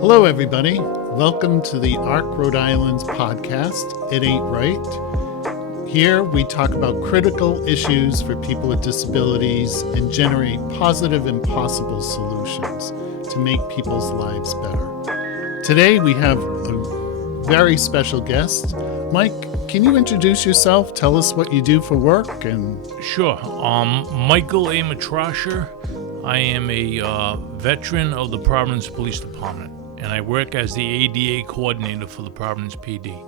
Hello, everybody. Welcome to the ARC Rhode Island's podcast, It Ain't Right. Here we talk about critical issues for people with disabilities and generate positive and possible solutions to make people's lives better. Today we have a very special guest. Mike, can you introduce yourself? Tell us what you do for work and... Sure. Michael A. Matrasher. I am a veteran of the Providence Police Department, and I work as the ADA coordinator for the Providence PD.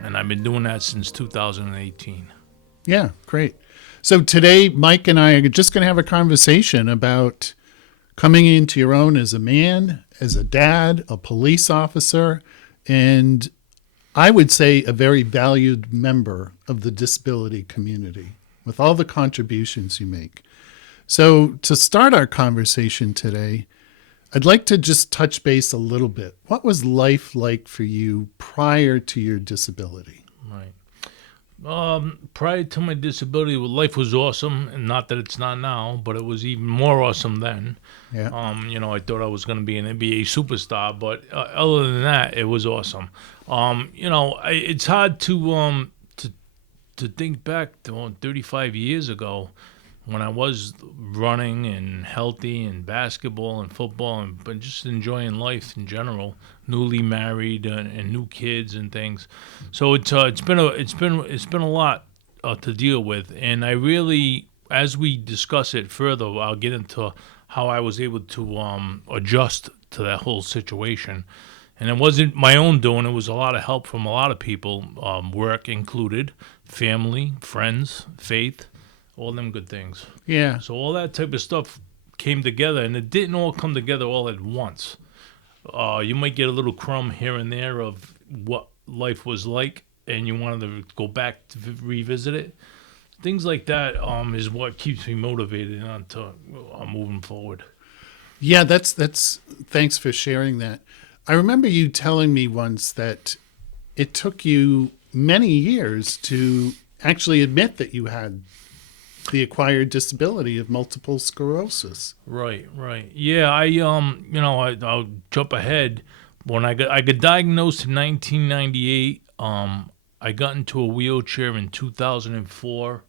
And I've been doing that since 2018. Yeah, great. So today, Mike and I are just going to have a conversation about coming into your own as a man, as a dad, a police officer, and I would say a very valued member of the disability community with all the contributions you make. So to start our conversation today, I'd like to just touch base a little bit. What was life like for you prior to your disability? Right. Prior to my disability, life was awesome, and not that it's not now, but it was even more awesome then. Yeah. I thought I was going to be an NBA superstar, but other than that, it was awesome. It's hard to think back to 35 years ago when I was running and healthy and basketball and football but just enjoying life in general, newly married and new kids and things. So it's been a lot to deal with, and I really, as we discuss it further, I'll get into how I was able to adjust to that whole situation. And it wasn't my own doing. It was a lot of help from a lot of people, work included, family, friends, faith, all them good things. Yeah. So all that type of stuff came together, and it didn't all come together all at once. You might get a little crumb here and there of what life was like, and you wanted to go back to revisit it. Things like that is what keeps me motivated on to moving forward. Yeah, that's thanks for sharing that. I remember you telling me once that it took you many years to actually admit that you had the acquired disability of multiple sclerosis. Right. Yeah, I'll jump ahead. When I got diagnosed in 1998, I got into a wheelchair in 2004,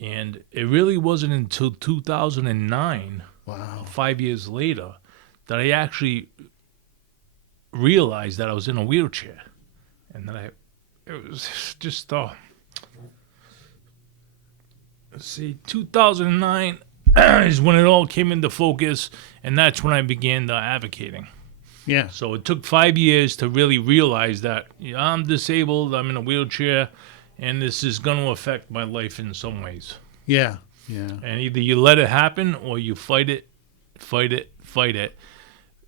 and it really wasn't until 2009, Wow, 5 years later, that I actually realized that I was in a wheelchair, and that it was just 2009 is when it all came into focus, and that's when I began advocating. Yeah. So it took 5 years to really realize that I'm disabled, I'm in a wheelchair, and this is going to affect my life in some ways. Yeah. And either you let it happen or you fight it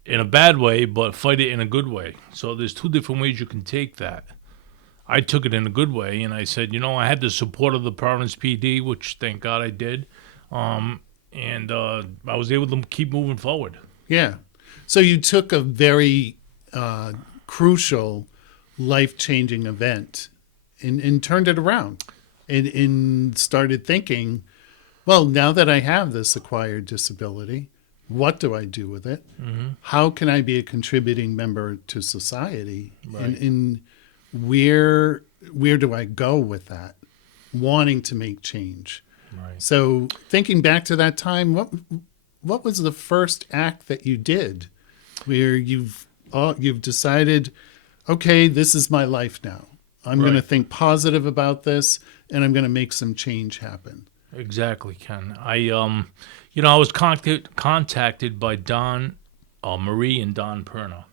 in a bad way, but fight it in a good way. So there's two different ways you can take that. I took it in a good way, and I said, I had the support of the Providence PD, which thank God I did, and I was able to keep moving forward. Yeah. So you took a very crucial, life-changing event and turned it around and started thinking, well, now that I have this acquired disability, what do I do with it? Mm-hmm. How can I be a contributing member to society? Right. And where do I go with that, wanting to make change? Right. So thinking back to that time, what was the first act that you did where you've decided, okay, this is my life now. I'm going to think positive about this, and I'm going to make some change happen. Exactly, Ken. I was contacted by Marie and Don Perna.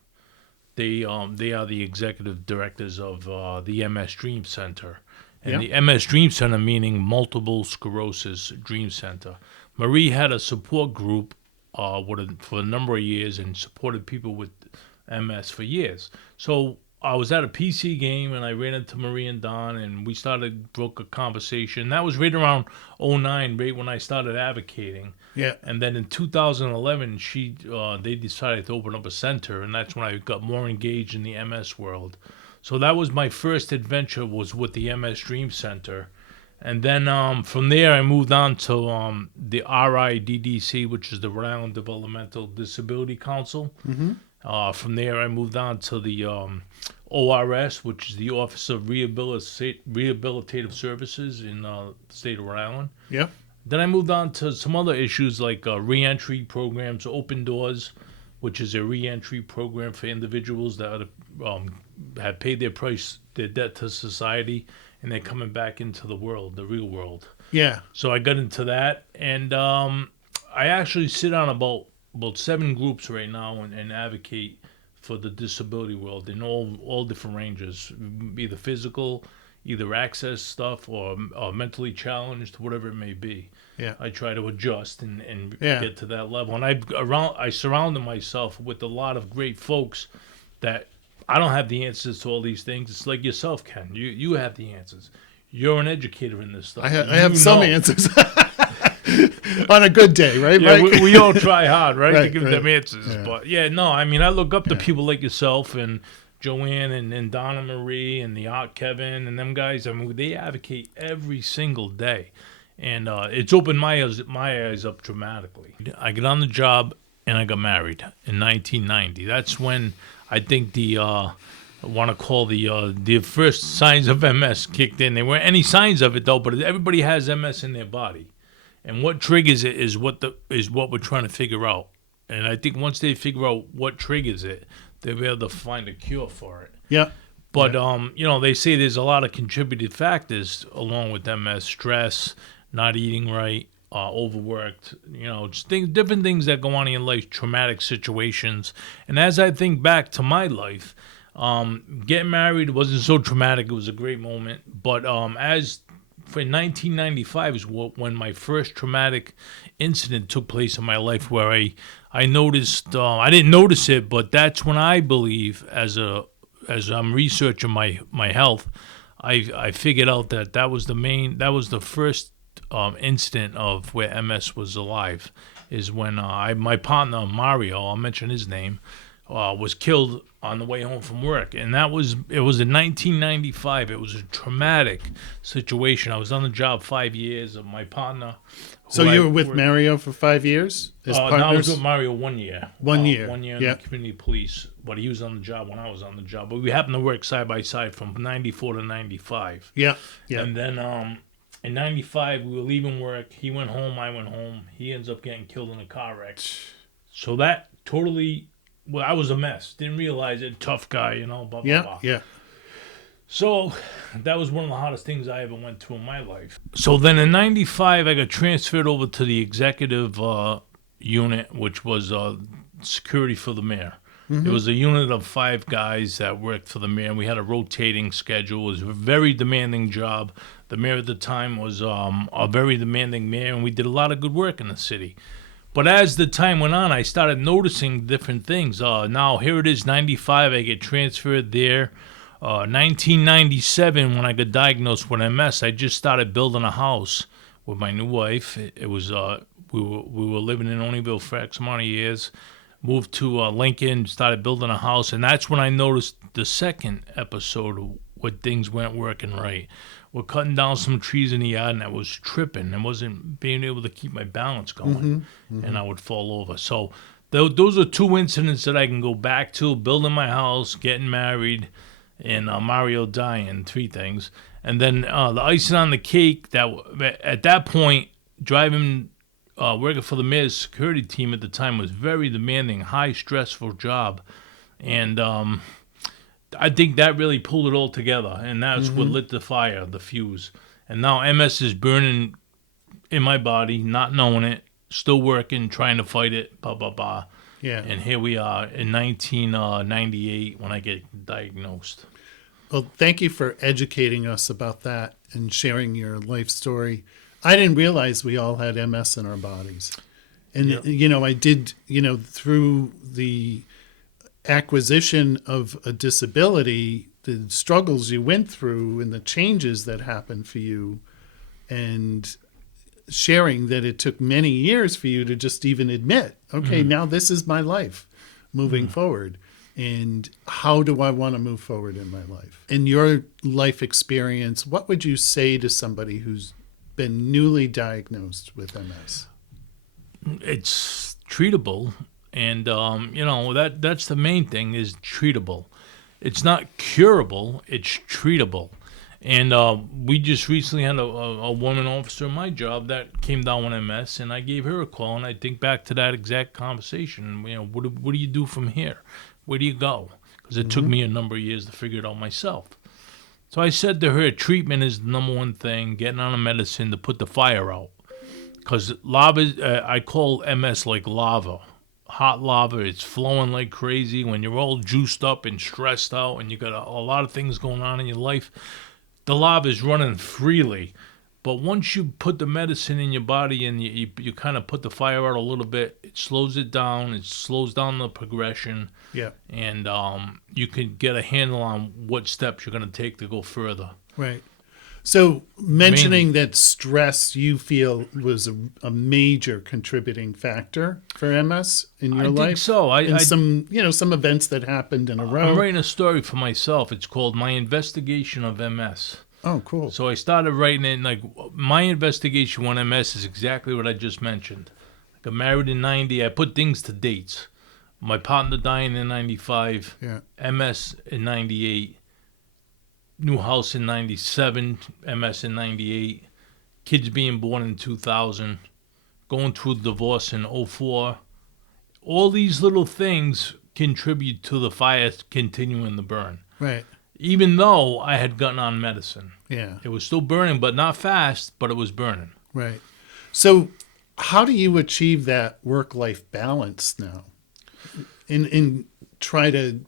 They are the executive directors of the MS Dream Center. And the MS Dream Center meaning Multiple Sclerosis Dream Center. Marie had a support group for a number of years and supported people with MS for years. So I was at a PC game, and I ran into Marie and Don, and we broke a conversation. That was right around 2009, right when I started advocating. Yeah. And then in 2011, they decided to open up a center, and that's when I got more engaged in the MS world. So that was my first adventure, was with the MS Dream Center. And then from there, I moved on to the RIDDC, which is the Rhode Island Developmental Disability Council. Mm-hmm. From there, I moved on to the ORS, which is the Office of Rehabilitative Services in the state of Rhode Island. Yeah. Then I moved on to some other issues like reentry programs, Open Doors, which is a reentry program for individuals that have paid their debt to society, and they're coming back into the world, the real world. Yeah. So I got into that, and I actually sit on about 7 groups right now and advocate for the disability world in all different ranges, either physical, either access stuff, or mentally challenged, whatever it may be. Yeah. I try to adjust and Yeah. get to that level, and I surrounded myself with a lot of great folks that I don't have the answers to all these things. It's like yourself, Ken. You have the answers. You're an educator in this stuff. I have some know. answers on a good day, right? Yeah, Mike? we all try hard, right, to Right, give right. them answers. Yeah. But yeah, no, I mean, I look up to people like yourself and Joanne and Donna Marie and the Art Kevin and them guys. I mean, they advocate every single day, and it's opened my eyes up dramatically. I got on the job and I got married in 1990. That's when I think I want to call the first signs of MS kicked in. There weren't any signs of it though, but everybody has MS in their body. And what triggers it is what we're trying to figure out. And I think once they figure out what triggers it, they'll be able to find a cure for it. Yeah. But they say there's a lot of contributed factors along with MS: stress, not eating right, overworked. Just different things that go on in your life, traumatic situations. And as I think back to my life, getting married wasn't so traumatic. It was a great moment. But as for 1995 is when my first traumatic incident took place in my life, where I noticed, I didn't notice it, but that's when I believe, as I'm researching my health, I figured out that was the first incident of where MS was alive, is when my partner Mario, I'll mention his name, was killed on the way home from work. And it was in 1995. It was a traumatic situation. I was on the job 5 years. Of my partner. So you were with Mario for 5 years as No, I partners? was with Mario 1 year. 1 year. 1 year in Yeah. the community police. But he was on the job when I was on the job. But we happened to work side by side from 94 to 95. Yeah. Yeah. And then in 95, we were leaving work. He went home. I went home. He ends up getting killed in a car wreck. So that totally... Well, I was a mess. Didn't realize it. Tough guy, blah, blah, Yeah. blah. Yeah. So that was one of the hardest things I ever went through in my life. So then in 95, I got transferred over to the executive unit, which was security for the mayor. It was a unit of 5 guys that worked for the mayor. We had a rotating schedule. It was a very demanding job. The mayor at the time was a very demanding mayor, and we did a lot of good work in the city. But as the time went on, I started noticing different things. Now, here it is, 95, I get transferred there. 1997, when I got diagnosed with MS, I just started building a house with my new wife. It was we were living in Oneyville for X amount of years. Moved to Lincoln, started building a house, and that's when I noticed the second episode of when things weren't working right. We're cutting down some trees in the yard, and I was tripping and wasn't being able to keep my balance going, and I would fall over. So those are 2 incidents that I can go back to: building my house, getting married, and Mario dying. 3 things. And then the icing on the cake, that at that point, working for the mayor's security team at the time was very demanding, high stressful job, and I think that really pulled it all together, and that's what lit the fire, the fuse. And now MS is burning in my body, not knowing it, still working, trying to fight it, blah, blah, blah. Yeah. And here we are in 1998 when I get diagnosed. Well, thank you for educating us about that and sharing your life story. I didn't realize we all had MS in our bodies. And, I did, through the acquisition of a disability, the struggles you went through and the changes that happened for you, and sharing that it took many years for you to just even admit, okay, now this is my life moving forward. And how do I want to move forward in my life? In your life experience, what would you say to somebody who's been newly diagnosed with MS? It's treatable, And that's the main thing, is treatable. It's not curable, it's treatable. And we just recently had a woman officer in my job that came down with MS, and I gave her a call, and I think back to that exact conversation. What do you do from here? Where do you go? Because it took me a number of years to figure it out myself. So I said to her, treatment is the number one thing, getting on a medicine to put the fire out. Because lava, I call MS like lava. Hot lava, it's flowing like crazy. When you're all juiced up and stressed out and you got a lot of things going on in your life, the lava is running freely. But once you put the medicine in your body and you kind of put the fire out a little bit, it slows it down. It slows down the progression. Yeah. And you can get a handle on what steps you're going to take to go further. Right. So mentioning that stress you feel was a major contributing factor for MS in your life? I think so. And some events that happened in a row. I'm writing a story for myself. It's called My Investigation of MS. Oh, cool. So I started writing it, like, my investigation on MS is exactly what I just mentioned. I got married in 90. I put things to dates. My partner dying in 95. Yeah. MS in 98. New house in 97. MS in 98. Kids being born in 2000. Going through the divorce in 04. All these little things contribute to the fire continuing to burn. Right. Even though I had gotten on medicine. Yeah. It was still burning, but not fast, but it was burning. Right. So how do you achieve that work-life balance now? In try to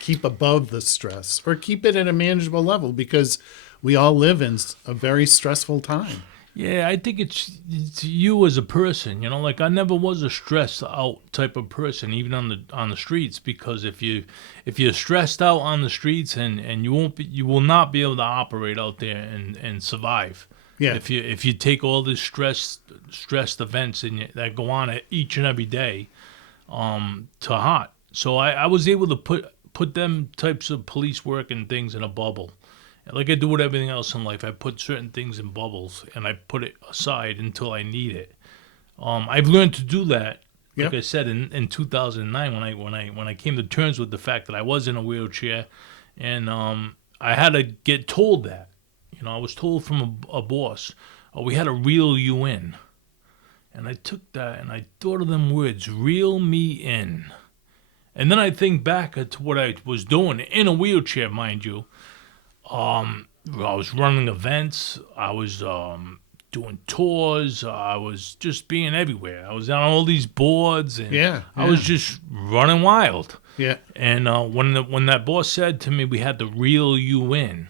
keep above the stress or keep it at a manageable level, because we all live in a very stressful time. Yeah, I think it's you as a person. Like, I never was a stressed out type of person, even on the streets. Because if you're stressed out on the streets, and you will not be able to operate out there and survive. Yeah. If you take all these stressed events that go on each and every day, to heart. So I was able to put them types of police work and things in a bubble. Like I do with everything else in life, I put certain things in bubbles and I put it aside until I need it. I've learned to do that. Like I said, in 2009, when I came to terms with the fact that I was in a wheelchair, and I had to get told that. I was told from a boss, we had to reel you in. And I took that and I thought of them words, reel me in. And then I think back to what I was doing in a wheelchair, mind you. I was running events. I was doing tours. I was just being everywhere. I was on all these boards, and I was just running wild. Yeah. And when that boss said to me, we had to reel you in,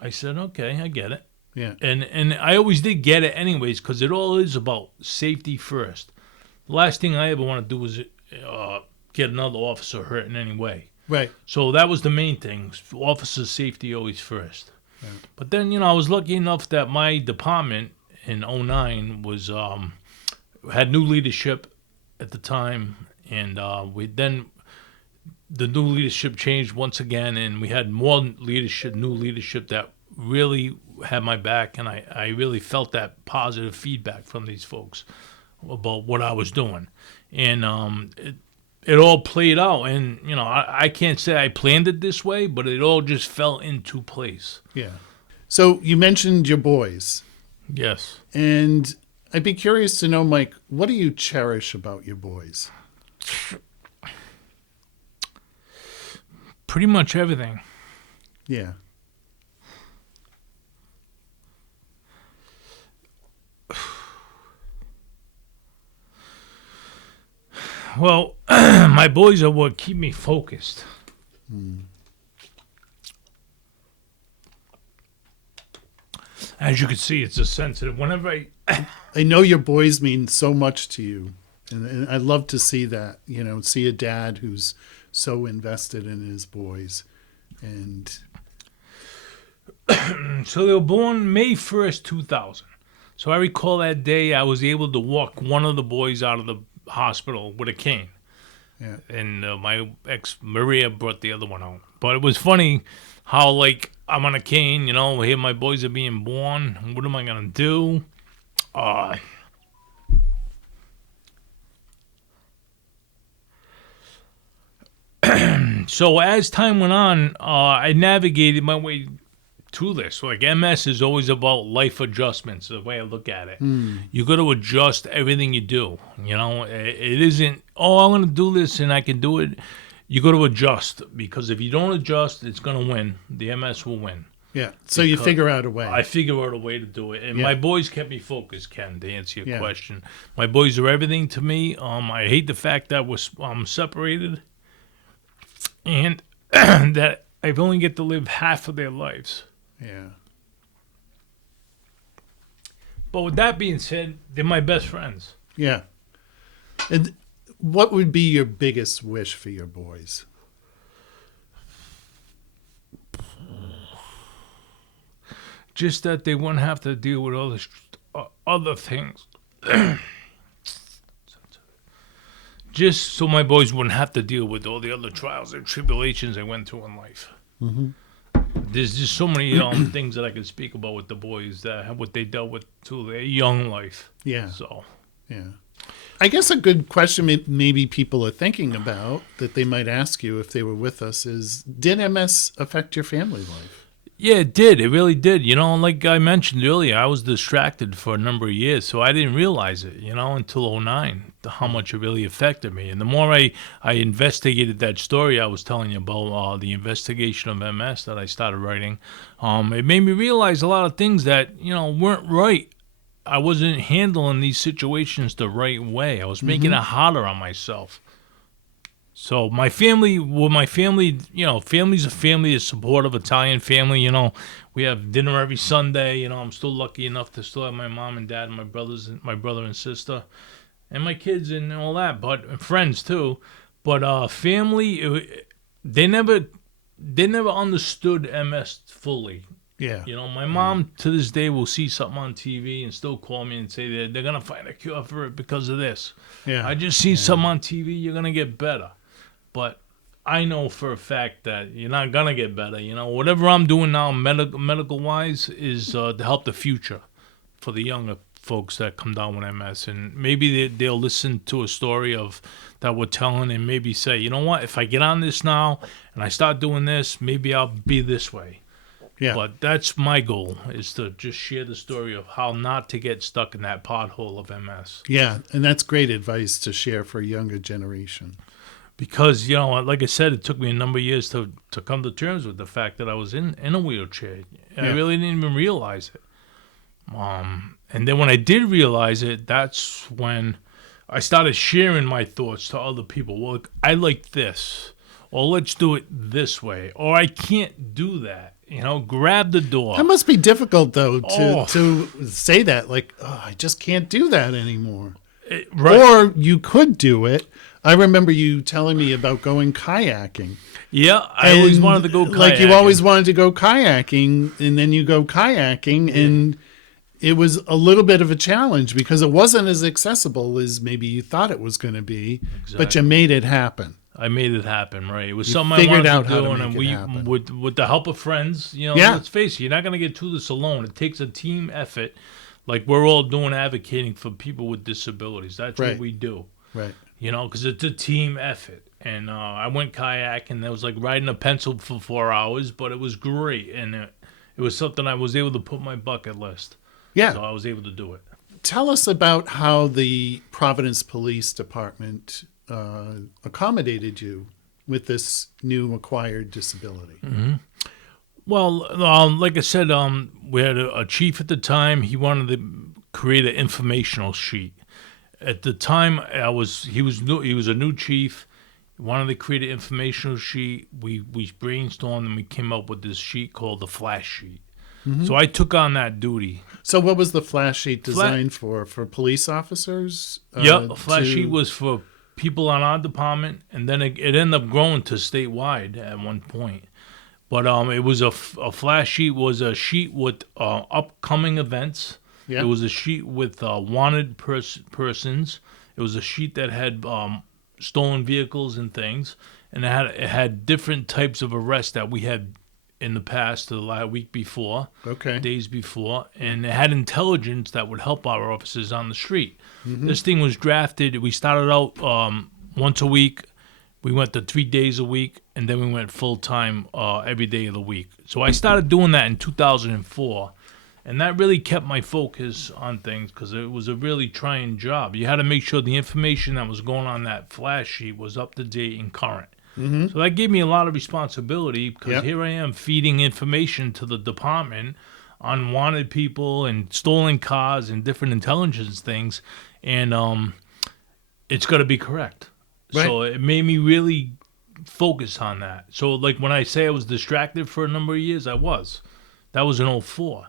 I said, okay, I get it. Yeah. And I always did get it anyways, because it all is about safety first. The last thing I ever want to do is get another officer hurt in any way. Right. So that was the main thing. Officer safety always first. Yeah. But then, I was lucky enough that my department in 2009 was had new leadership at the time, and the new leadership changed once again, and we had more new leadership that really had my back, and I really felt that positive feedback from these folks about what I was doing. And it all played out, and I can't say I planned it this way, but it all just fell into place. Yeah. So you mentioned your boys. Yes. And I'd be curious to know, Mike, what do you cherish about your boys? Pretty much everything. Yeah. Well, my boys are what keep me focused. As you can see, it's a sensitive. Whenever I know your boys mean so much to you, and I love to see that. See a dad who's so invested in his boys, and so they were born May 1st, 2000. So I recall that day I was able to walk one of the boys out of the hospital with a cane. Yeah. And my ex Maria brought the other one out. But it was funny how, like, I'm on a cane, here my boys are being born. What am I gonna do? So as time went on, I navigated my way to this. Like MS is always about life adjustments, the way I look at it. You got to adjust everything you do. You know, it isn't, oh, I'm going to do this and I can do it. You got to adjust, because if you don't adjust, it's going to win. The MS will win. Yeah. So you figure out a way. I figure out a way to do it. And my boys kept me focused, Ken, to answer your Yeah. question. My boys are everything to me. I hate the fact that we're separated and that I've only get to live half of their lives. Yeah. But with that being said, they're my best friends. Yeah. And what would be your biggest wish for your boys? Just that they wouldn't have to deal with all this other things. Just so my boys wouldn't have to deal with all the other trials and tribulations they went through in life. Mm-hmm. There's just so many things that I could speak about with the boys, that what they dealt with through their young life. Yeah. So, Yeah. I guess a good question maybe people are thinking about that they might ask you if they were with us is, did MS affect your family life? yeah, it did. It really did. You know, like I mentioned earlier, I was distracted for a number of years, so I didn't realize it, you know, until '09, how much it really affected me. And the more I investigated that story I was telling you about, the investigation of MS that I started writing, it made me realize a lot of things that, you know, weren't right. I wasn't handling these situations the right way. I was making it harder on myself. So my family, you know, family's a family, a supportive Italian family. You know, we have dinner every Sunday. You know, I'm still lucky enough to still have my mom and dad and my brother and sister, and my kids and all that, but friends too. But family, they never understood MS fully. Yeah. You know, my mom to this day will see something on TV and still call me and say they're gonna find a cure for it because of this. Yeah. I just see something on TV, you're gonna get better. But I know for a fact that you're not gonna get better. You know, whatever I'm doing now, medical wise, is to help the future for the younger folks that come down with MS, and maybe they'll listen to a story of that we're telling, and maybe say, you know what, if I get on this now and I start doing this, maybe I'll be this way. Yeah. But that's my goal, is to just share the story of how not to get stuck in that pothole of MS. Yeah. And that's great advice to share for a younger generation. Because, you know, like I said, it took me a number of years to come to terms with the fact that I was in a wheelchair. I really didn't even realize it. And then when I did realize it, that's when I started sharing my thoughts to other people. Well, look, I like this, or let's do it this way, or I can't do that. You know, grab the door. That must be difficult, though, to say that. Like, oh, I just can't do that anymore. Right. Or you could do it. I remember you telling me about going kayaking. Yeah, I always wanted to go kayaking. Like, you always wanted to go kayaking, and then you go kayaking, and it was a little bit of a challenge because it wasn't as accessible as maybe you thought it was going to be, but you made it happen. I made it happen, right? It was You something I figured wanted out to how do, to and make it happen. with the help of friends, you know, Yeah. let's face it, you're not going to get through this alone. It takes a team effort, like we're all doing, advocating for people with disabilities. That's Right. what we do, Right. you know, because it's a team effort. And I went kayaking. That was like riding a pencil for 4 hours, but it was great, and it was something I was able to put on my bucket list. Yeah. So I was able to do it. Tell us about how the Providence Police Department accommodated you with this new acquired disability. Well, like I said, we had a chief at the time. He wanted to create an informational sheet. At the time, he was a new chief. He wanted to create an informational sheet. We brainstormed and we came up with this sheet called the flash sheet. So I took on that duty. So what was the flash sheet designed for? For police officers? The flash sheet was for people on our department, and then it ended up growing to statewide at one point. But it was a flash sheet was a sheet with upcoming events. Yeah. It was a sheet with wanted persons. It was a sheet that had stolen vehicles and things, and it had different types of arrests that we had in the past, the last week before, days before, and it had intelligence that would help our officers on the street. This thing was drafted. We started out once a week. We went to 3 days a week, and then we went full time every day of the week. So I started doing that in 2004, and that really kept my focus on things because it was a really trying job. You had to make sure the information that was going on that flash sheet was up to date and current. So that gave me a lot of responsibility because here I am feeding information to the department on wanted people and stolen cars and different intelligence things, and it's got to be correct. Right. So it made me really focus on that. So like when I say I was distracted for a number of years, I was. That was in '04.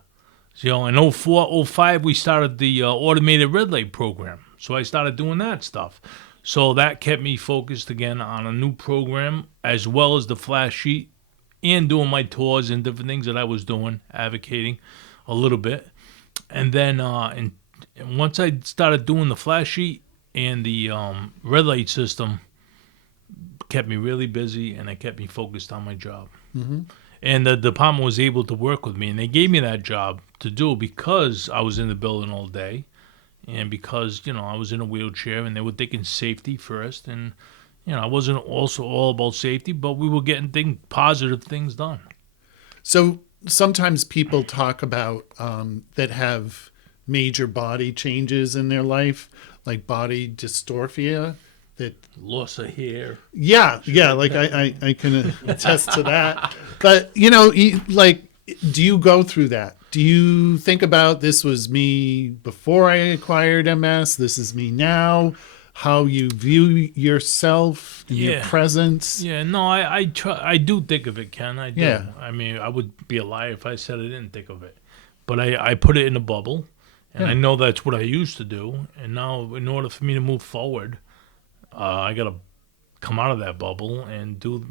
So in '04, '05, we started the automated red light program. So I started doing that stuff. So that kept me focused again on a new program as well as the flash sheet and doing my tours and different things that I was doing, advocating a little bit. And then and once I started doing the flash sheet and the red light system, kept me really busy and it kept me focused on my job. And the department was able to work with me, and they gave me that job to do because I was in the building all day. And because, I was in a wheelchair and they were thinking safety first. And, I wasn't also all about safety, but we were getting positive things done. So sometimes people talk about that have major body changes in their life, like body dysmorphia. That loss of hair. Yeah, like I can attest to that. But, like, do you go through that? Do you think about this was me before I acquired MS, this is me now, how you view yourself and your presence? Yeah, no, I do think of it, Ken. I do. Yeah. I mean, I would be a liar if I said I didn't think of it. But I put it in a bubble, and I know that's what I used to do. And now, in order for me to move forward, I got to come out of that bubble and do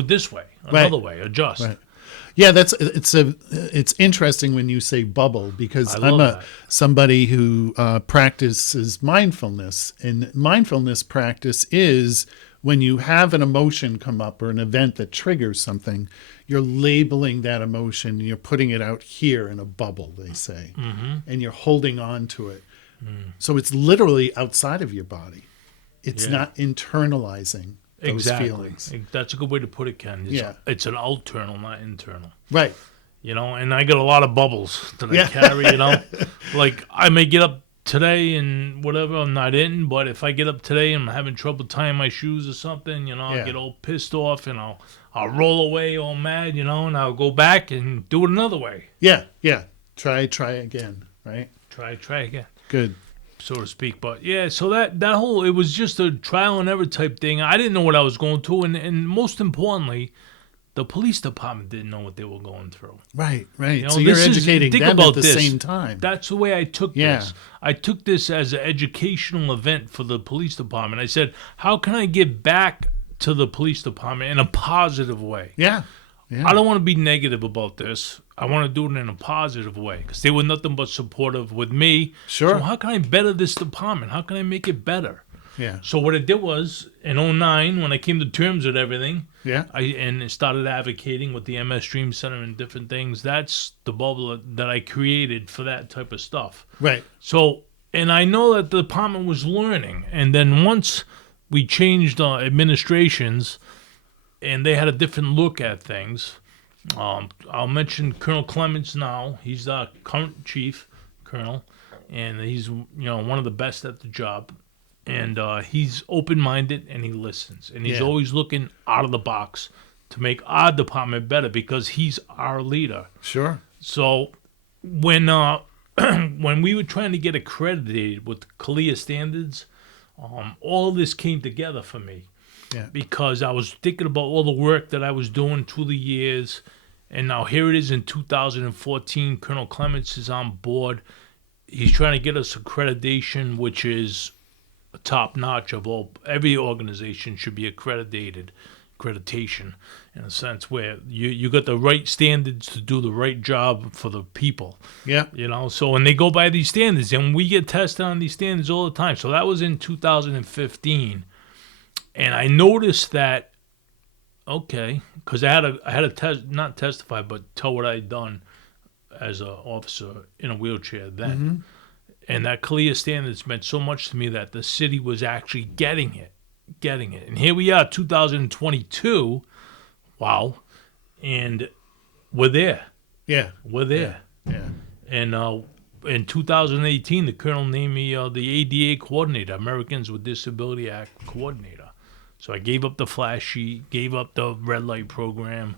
it this way, another way, adjust. Right. Yeah, it's interesting when you say bubble because I'm somebody who practices mindfulness, and mindfulness practice is when you have an emotion come up or an event that triggers something, you're labeling that emotion, you're putting it out here in a bubble, they say, and you're holding on to it. So it's literally outside of your body. It's not internalizing those feelings. That's a good way to put it, Ken. It's an internal, not internal. Right. And I got a lot of bubbles that I carry, Like, I may get up today and whatever, I'm not in, but if I get up today and I'm having trouble tying my shoes or something, I'll get all pissed off and I'll roll away all mad, and I'll go back and do it another way. Yeah. Try again, right? Try again. Good. So to speak. But yeah, so that whole, it was just a trial and error type thing. I didn't know what I was going to, and most importantly, the police department didn't know what they were going through. Right. So you're educating them at the same time. That's the way I took this. I took this as an educational event for the police department. I said, how can I give back to the police department in a positive way? Yeah. I don't want to be negative about this. I want to do it in a positive way because they were nothing but supportive with me. Sure. So how can I better this department? How can I make it better? Yeah. So what I did was, in '09, when I came to terms with everything, I started advocating with the MS Dream Center and different things. That's the bubble that I created for that type of stuff. Right. So, and I know that the department was learning. And then once we changed administrations and they had a different look at things, I'll mention Colonel Clements now. He's the current chief colonel, and he's one of the best at the job. And he's open-minded and he listens, and he's always looking out of the box to make our department better because he's our leader. Sure. So when when we were trying to get accredited with CALIA standards, all of this came together for me. Yeah. Because I was thinking about all the work that I was doing through the years, and now here it is in 2014. Colonel Clements is on board. He's trying to get us accreditation, which is top notch of every organization should be accreditation in a sense where you got the right standards to do the right job for the people. Yeah. So when they go by these standards, and we get tested on these standards all the time. So that was in 2015. And I noticed that, okay, because I had to not testify, but tell what I had done as an officer in a wheelchair then. And that CALIA standards meant so much to me that the city was actually getting it. And here we are, 2022, wow. And we're there. Yeah. We're there. Yeah. And in 2018, the colonel named me the ADA coordinator, Americans with Disability Act coordinator. So I gave up the flash sheet, gave up the red light program,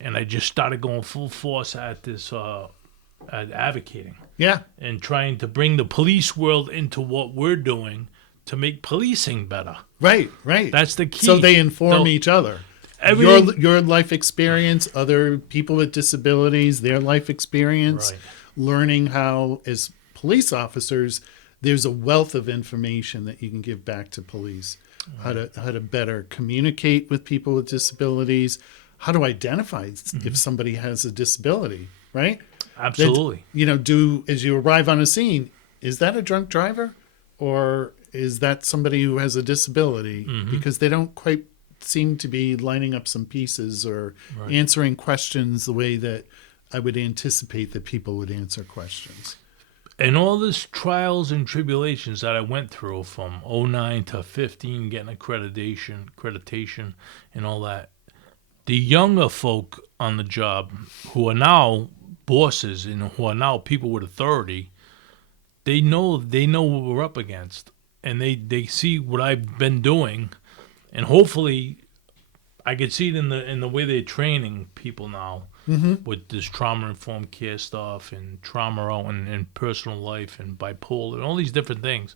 and I just started going full force at this, at advocating Yeah. and trying to bring the police world into what we're doing to make policing better. Right. Right. That's the key. So they inform The- each other. everything- Your life experience, other people with disabilities, their life experience, Right. learning how, as police officers, there's a wealth of information that you can give back to police. How to better communicate with people with disabilities, how to identify if somebody has a disability, right? Absolutely. As you arrive on a scene, is that a drunk driver or is that somebody who has a disability? Because they don't quite seem to be lining up some pieces or answering questions the way that I would anticipate that people would answer questions. And all this trials and tribulations that I went through from '09 to 15, getting accreditation and all that, the younger folk on the job who are now bosses and who are now people with authority, they know what we're up against, and they see what I've been doing, and hopefully I could see it in the way they're training people now with this trauma-informed care stuff and trauma and personal life and bipolar and all these different things.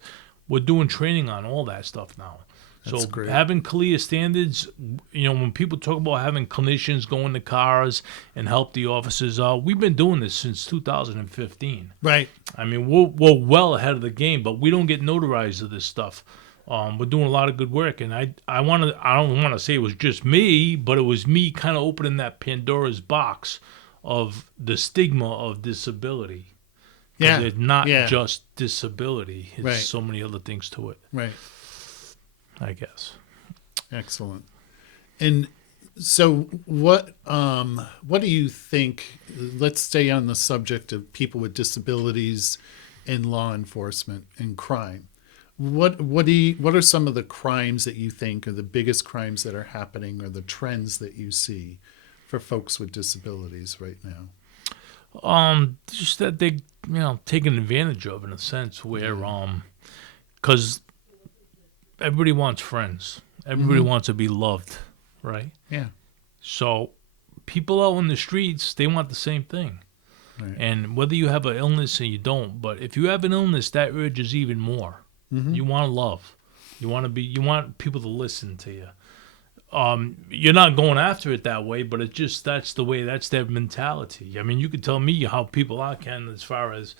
We're doing training on all that stuff now. That's So great. having clear standards, when people talk about having clinicians go in the cars and help the officers, we've been doing this since 2015. Right. I mean, we're well ahead of the game, but we don't get notarized of this stuff. We're doing a lot of good work, and I don't want to say it was just me, but it was me kind of opening that Pandora's box of the stigma of disability. 'Cause Yeah. it's not Yeah. just disability; it's Right. so many other things to it. Right. I guess. Excellent. And so what do you think, let's stay on the subject of people with disabilities in law enforcement and crime. What are some of the crimes that you think are the biggest crimes that are happening or the trends that you see for folks with disabilities right now? Just that they, taken advantage of in a sense where, because everybody wants friends. Everybody wants to be loved, right? Yeah. So people out in the streets, they want the same thing. Right. And whether you have an illness or you don't, but if you have an illness, that urge is even more. You want love. You want people to listen to you. You're not going after it that way, but that's their mentality. I mean, you could tell me how people are, Ken, as far as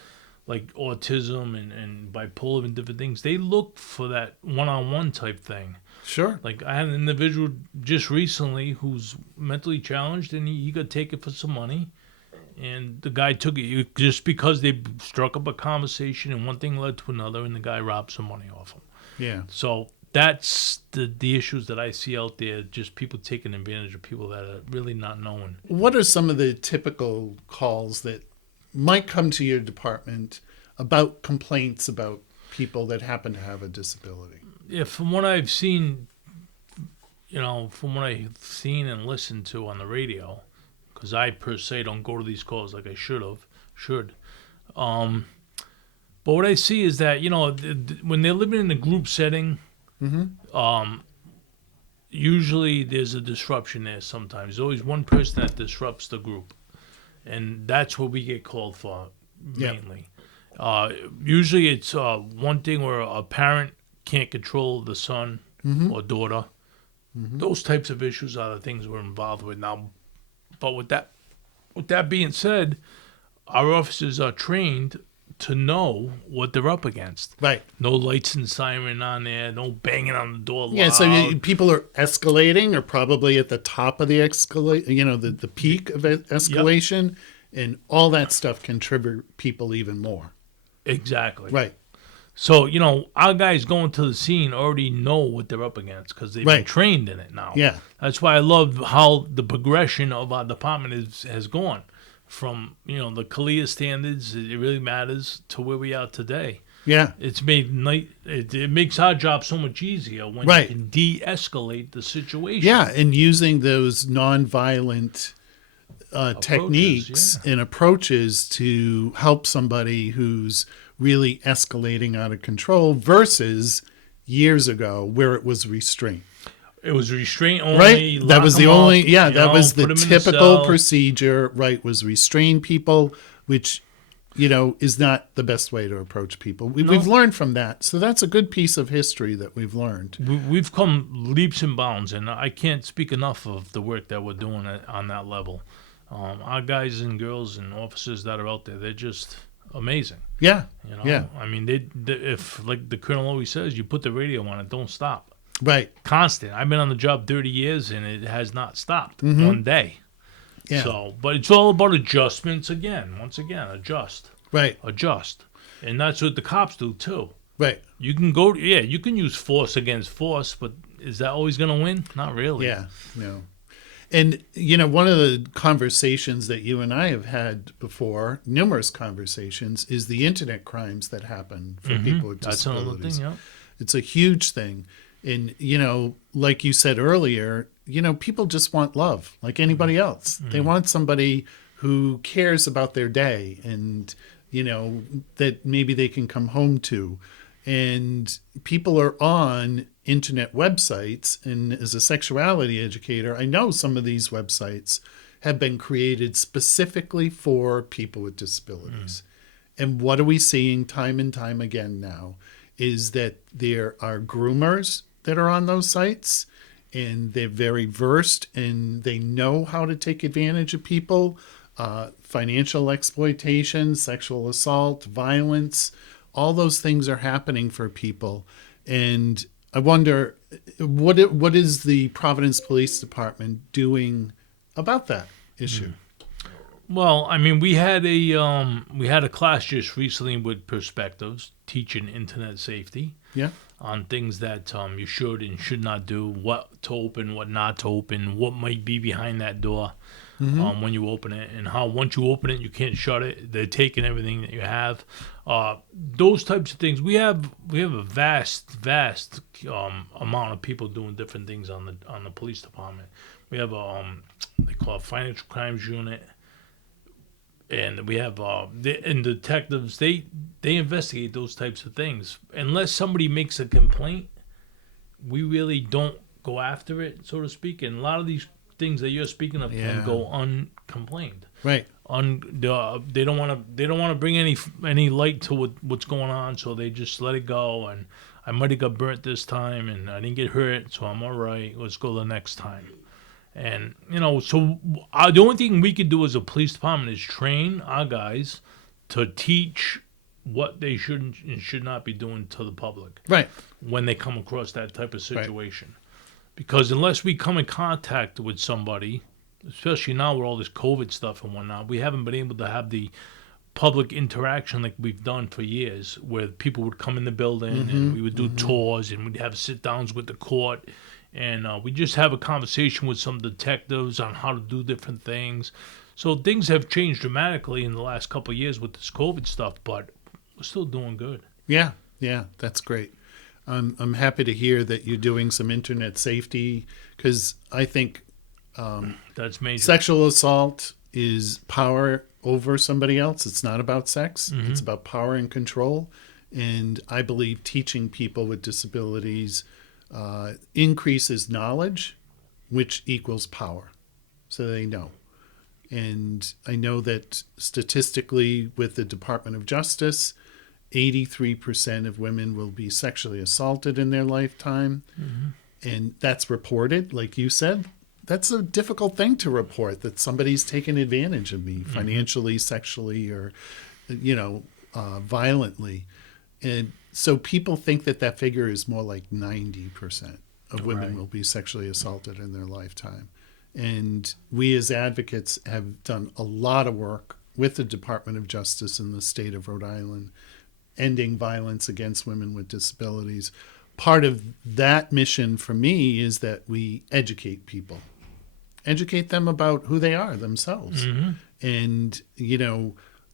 like autism and bipolar and different things. They look for that one-on-one type thing. Sure. Like I had an individual just recently who's mentally challenged, and he got taken for some money. And the guy took it just because they struck up a conversation and one thing led to another, and the guy robbed some money off him. Yeah. So that's the issues that I see out there, just people taking advantage of people that are really not knowing. What are some of the typical calls that might come to your department about complaints about people that happen to have a disability? Yeah, from what I've seen, from what I've seen and listened to on the radio, because I per se don't go to these calls like I should. But what I see is that when they're living in a group setting, usually there's a disruption there. Sometimes there's always one person that disrupts the group, and that's what we get called for mainly. Usually it's one thing where a parent can't control the son or daughter. Those types of issues are the things we're involved with now. But with that being said, our officers are trained to know what they're up against. Right. No lights and siren on there. No banging on the door loud. Yeah, so people are escalating or probably at the top of the the peak of escalation, and all that stuff can trigger people even more. Exactly. Right. So, our guys going to the scene already know what they're up against because they've been trained in it now. Yeah. That's why I love how the progression of our department has gone from, the CALIA standards, it really matters, to where we are today. Yeah. It's made it makes our job so much easier when Right. you can de-escalate the situation. Yeah. And using those nonviolent Approaches, techniques yeah. and approaches to help somebody who's really escalating out of control versus years ago where it was restraint. It was restraint only. Right? That lock was the 'em only, up, yeah, that was the put 'em in typical cell. procedure, right? Was restrain people, which, is not the best way to approach people. We've No. learned from that. So that's a good piece of history that we've learned. We've come leaps and bounds, and I can't speak enough of the work that we're doing on that level. Our guys and girls and officers that are out there, they're just amazing. Yeah. Yeah. I mean, if, like the colonel always says, you put the radio on, it don't stop. Right. Constant. I've been on the job 30 years, and it has not stopped one day. Yeah. So, but it's all about adjustments again. Once again, adjust. Right. And that's what the cops do too. Right. You can you can use force against force, but is that always going to win? Not really. Yeah. No. And, one of the conversations that you and I have had before, numerous conversations, is the internet crimes that happen for people with That's disabilities. another thing, yeah. It's a huge thing. And, like you said earlier, people just want love like anybody else. They want somebody who cares about their day and, that maybe they can come home to. And people are on internet websites. And as a sexuality educator, I know some of these websites have been created specifically for people with disabilities. And what are we seeing time and time again now is that there are groomers that are on those sites, and they're very versed and they know how to take advantage of people, financial exploitation, sexual assault, violence. All those things are happening for people. And I wonder, what is the Providence Police Department doing about that issue? Well, I mean, we had a class just recently with Perspectives teaching internet safety Yeah. on things that you should and should not do, what to open, what not to open, what might be behind that door when you open it, and how once you open it, you can't shut it. They're taking everything that you have. Those types of things. We have a vast amount of people doing different things on the police department. We have they call it financial crimes unit. And we have and detectives. They investigate those types of things. Unless somebody makes a complaint, we really don't go after it, so to speak. And a lot of these things that you're speaking of can go uncomplained. Right. They don't want to bring any light to what's going on, so they just let it go. And I might have got burnt this time, and I didn't get hurt, so I'm all right. Let's go the next time. And, so the only thing we could do as a police department is train our guys to teach what they should and should not be doing to the public Right. when they come across that type of situation. Because unless we come in contact with somebody, especially now with all this COVID stuff and whatnot, we haven't been able to have the public interaction like we've done for years, where people would come in the building and we would do tours and we'd have sit-downs with the court. And we just have a conversation with some detectives on how to do different things. So things have changed dramatically in the last couple of years with this COVID stuff, but we're still doing good. Yeah. Yeah. That's great. I'm happy to hear that you're doing some internet safety, because I think That's major. sexual assault is power over somebody else. It's not about sex. It's about power and control. And I believe teaching people with disabilities increases knowledge, which equals power. So they know. And I know that statistically with the Department of Justice, 83% of women will be sexually assaulted in their lifetime. And that's reported, like you said. That's a difficult thing to report, that somebody's taken advantage of me financially, sexually, or, violently. And so people think that figure is more like 90% of women will be sexually assaulted in their lifetime. And we as advocates have done a lot of work with the Department of Justice in the state of Rhode Island, ending violence against women with disabilities. Part of that mission for me is that we educate people, educate them about who they are themselves. And,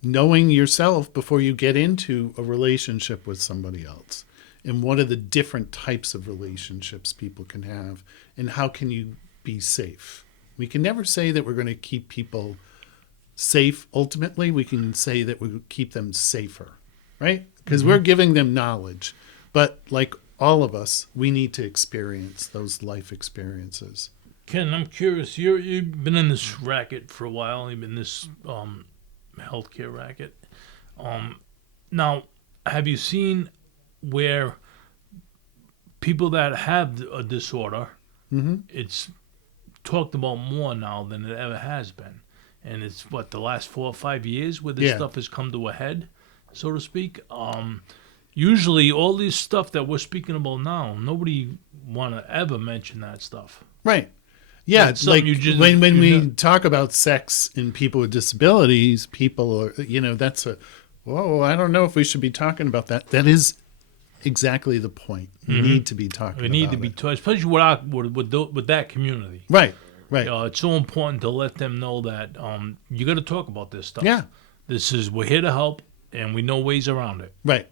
knowing yourself before you get into a relationship with somebody else. And what are the different types of relationships people can have, and how can you be safe? We can never say that we're going to keep people safe. Ultimately, we can say that we keep them safer, right? Because we're giving them knowledge. But like all of us, we need to experience those life experiences. Ken, I'm curious. You've been in this racket for a while. You've been in this healthcare racket. Now, have you seen where people that have a disorder, it's talked about more now than it ever has been? And it's the last 4 or 5 years where this stuff has come to a head, so to speak. Usually, all this stuff that we're speaking about now, nobody want to ever mention that stuff. Right. Yeah, It's like something when we talk about sex in people with disabilities, people are, that's whoa, I don't know if we should be talking about that. That is exactly the point. We need to be talking about it. We need to be taught, especially with that community. Right, right. It's so important to let them know that you got to talk about this stuff. Yeah. We're here to help, and we know ways around it. Right.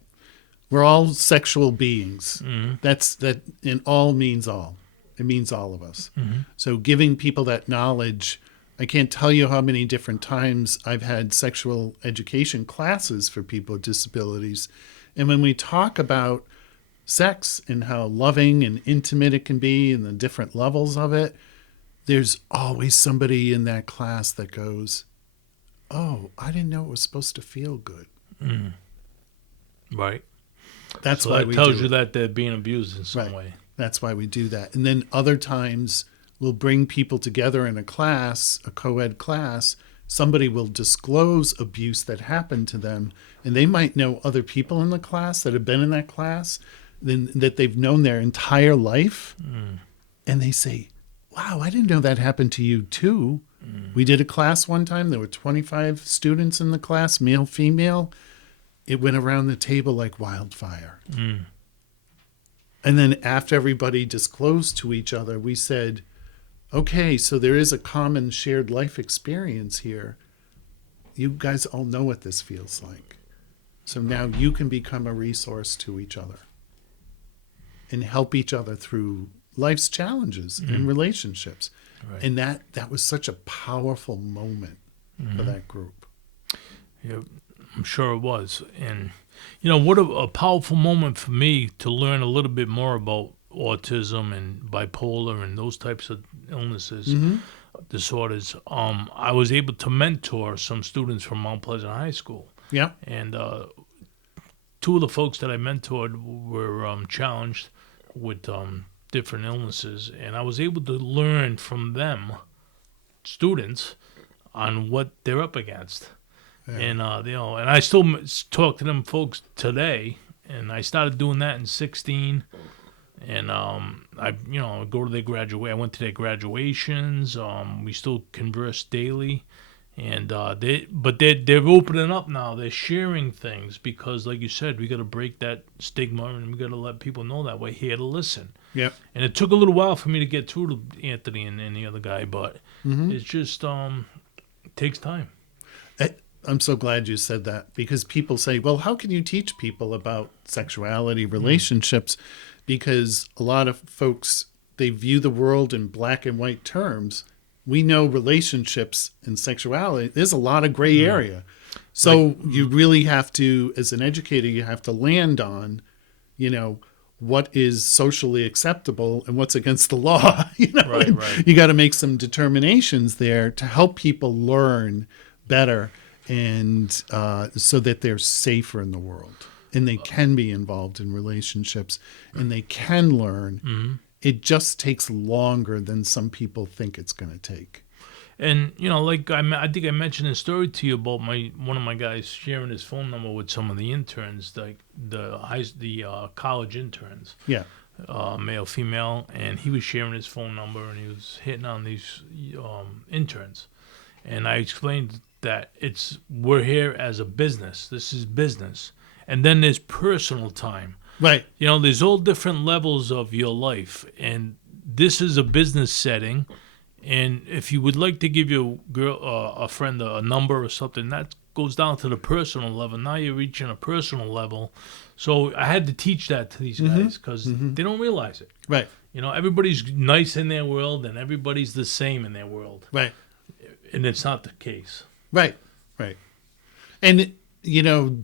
We're all sexual beings. That in all means all. It means all of us. So giving people that knowledge, I can't tell you how many different times I've had sexual education classes for people with disabilities. And when we talk about sex and how loving and intimate it can be and the different levels of it, there's always somebody in that class that goes, oh, I didn't know it was supposed to feel good. Right. That's So why that we tells do you it. that they're being abused in some Right. way. That's why we do that. And then other times we'll bring people together in a class, a co-ed class. Somebody will disclose abuse that happened to them, and they might know other people in the class that have been in that class that they've known their entire life. And they say, wow, I didn't know that happened to you too. We did a class one time. There were 25 students in the class, male, female. It went around the table like wildfire. And then after everybody disclosed to each other, we said, okay, so there is a common shared life experience here. You guys all know what this feels like. So now you can become a resource to each other and help each other through life's challenges and relationships. Right. And that was such a powerful moment for that group. Yeah, I'm sure it was. And, what a powerful moment for me to learn a little bit more about autism and bipolar and those types of illnesses, disorders. I was able to mentor some students from Mount Pleasant High School. Yeah. And two of the folks that I mentored were challenged with different illnesses. And I was able to learn from them, students, on what they're up against. Yeah. And and I still talk to them folks today, and I started doing that in 2016. And I go to their I went to their graduations. We still converse daily, and they're opening up now. They're sharing things because, like you said, we got to break that stigma, and we got to let people know that we're here to listen. Yep. And it took a little while for me to get through to Anthony and the other guy, but it's just it takes time. I'm so glad you said that, because people say, well, how can you teach people about sexuality, relationships? Because a lot of folks, they view the world in black and white terms. We know relationships and sexuality, there's a lot of gray area. So you really have to, as an educator, you have to land on, what is socially acceptable and what's against the law. Right. You got to make some determinations there to help people learn better, and so that they're safer in the world and they can be involved in relationships and they can learn. It just takes longer than some people think it's going to take. And like I think I mentioned a story to you about one of my guys sharing his phone number with some of the interns, like the college interns. Yeah. Male, female, and he was sharing his phone number and he was hitting on these interns. And I explained that we're here as a business. This is business. And then there's personal time. Right. There's all different levels of your life. And this is a business setting. And if you would like to give your a friend a number or something, that's goes down to the personal level. Now you're reaching a personal level. So I had to teach that to these guys because they don't realize it. Right. Everybody's nice in their world and everybody's the same in their world. Right. And it's not the case. Right. Right. And,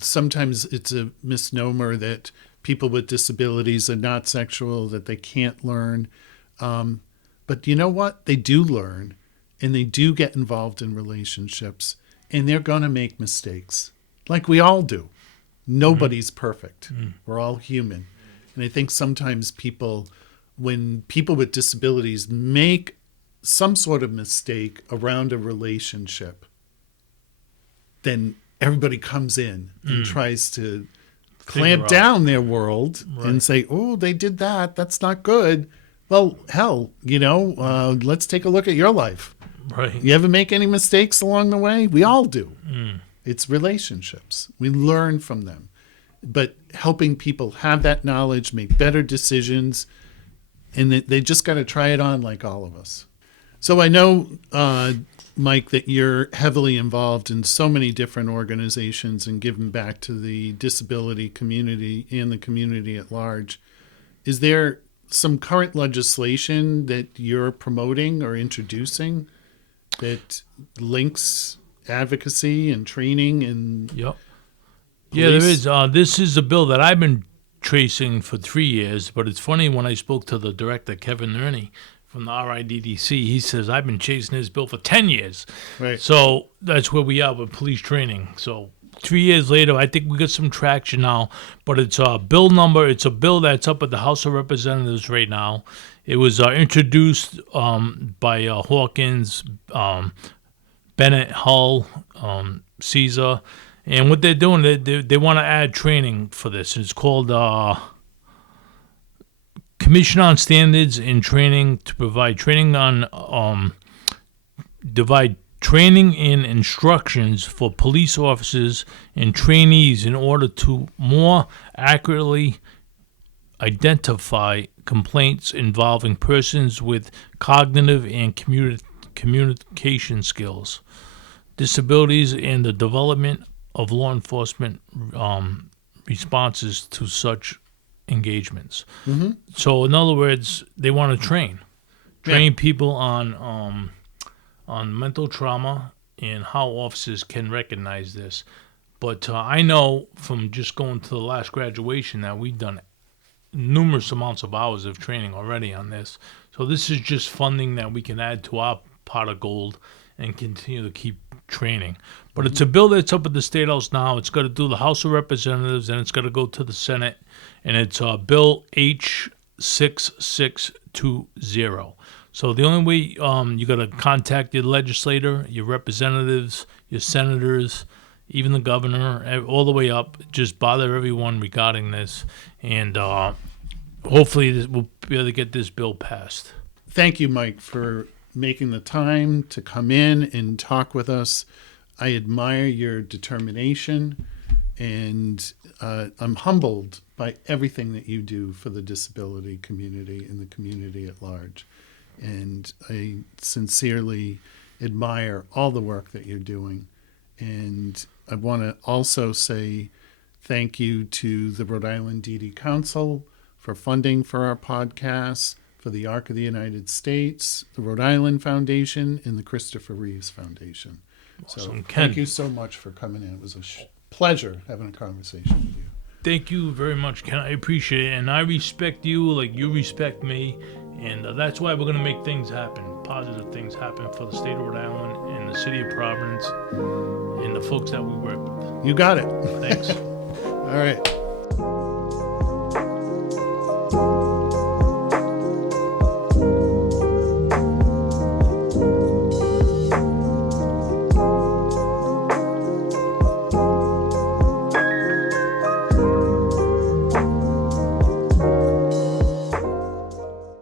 sometimes it's a misnomer that people with disabilities are not sexual, that they can't learn. But you know what? They do learn, and they do get involved in relationships, and they're going to make mistakes, like we all do. Nobody's perfect. We're all human. And I think sometimes when people with disabilities make some sort of mistake around a relationship, then everybody comes in and tries to clamp down their world and say, oh, they did that. That's not good. Well, hell, let's take a look at your life. Right. You ever make any mistakes along the way? We all do. It's relationships. We learn from them. But helping people have that knowledge, make better decisions, and they just got to try it on like all of us. So I know, Mike, that you're heavily involved in so many different organizations and giving back to the disability community and the community at large. Is there some current legislation that you're promoting or introducing that links advocacy and training and Yep. police? Yeah, there is. This is a bill that I've been tracing for 3 years, but it's funny when I spoke to the director, Kevin Nerney, from the RIDDC, he says, I've been chasing this bill for 10 years. Right. So that's where we are with police training. So 3 years later, I think we got some traction now, but it's a bill that's up at the House of Representatives right now. It was introduced by Hawkins, Bennett, Hull, Caesar, and what they're doing, they want to add training for this. It's called Commission on Standards and Training to provide training on divide training and instructions for police officers and trainees in order to more accurately identify complaints involving persons with cognitive and communication skills, disabilities, and the development of law enforcement responses to such engagements. So in other words, they want to train people on mental trauma and how officers can recognize this. But I know from just going to the last graduation that we've done numerous amounts of hours of training already on this. So this is just funding that we can add to our pot of gold and continue to keep training. But it's a bill that's up at the State House now. It's got to do the House of Representatives, and it's got to go to the Senate. And it's Bill H6620. So the only way you got to contact your legislator, your representatives, your senators, even the governor, all the way up. Just bother everyone regarding this, and hopefully we'll be able to get this bill passed. Thank you, Mike, for making the time to come in and talk with us. I admire your determination, and I'm humbled by everything that you do for the disability community and the community at large. And I sincerely admire all the work that you're doing. And I want to also say thank you to the Rhode Island DD Council for funding for our podcast, for the Arc of the United States, the Rhode Island Foundation, and the Christopher Reeves Foundation. Awesome. So thank you so much for coming in. It was a pleasure having a conversation with you. Thank you very much, Ken. I appreciate it. And I respect you like you respect me. And that's why we're going to make things happen, positive things happen for the state of Rhode Island and the city of Providence and the folks that we work with. You got it. Thanks. All right.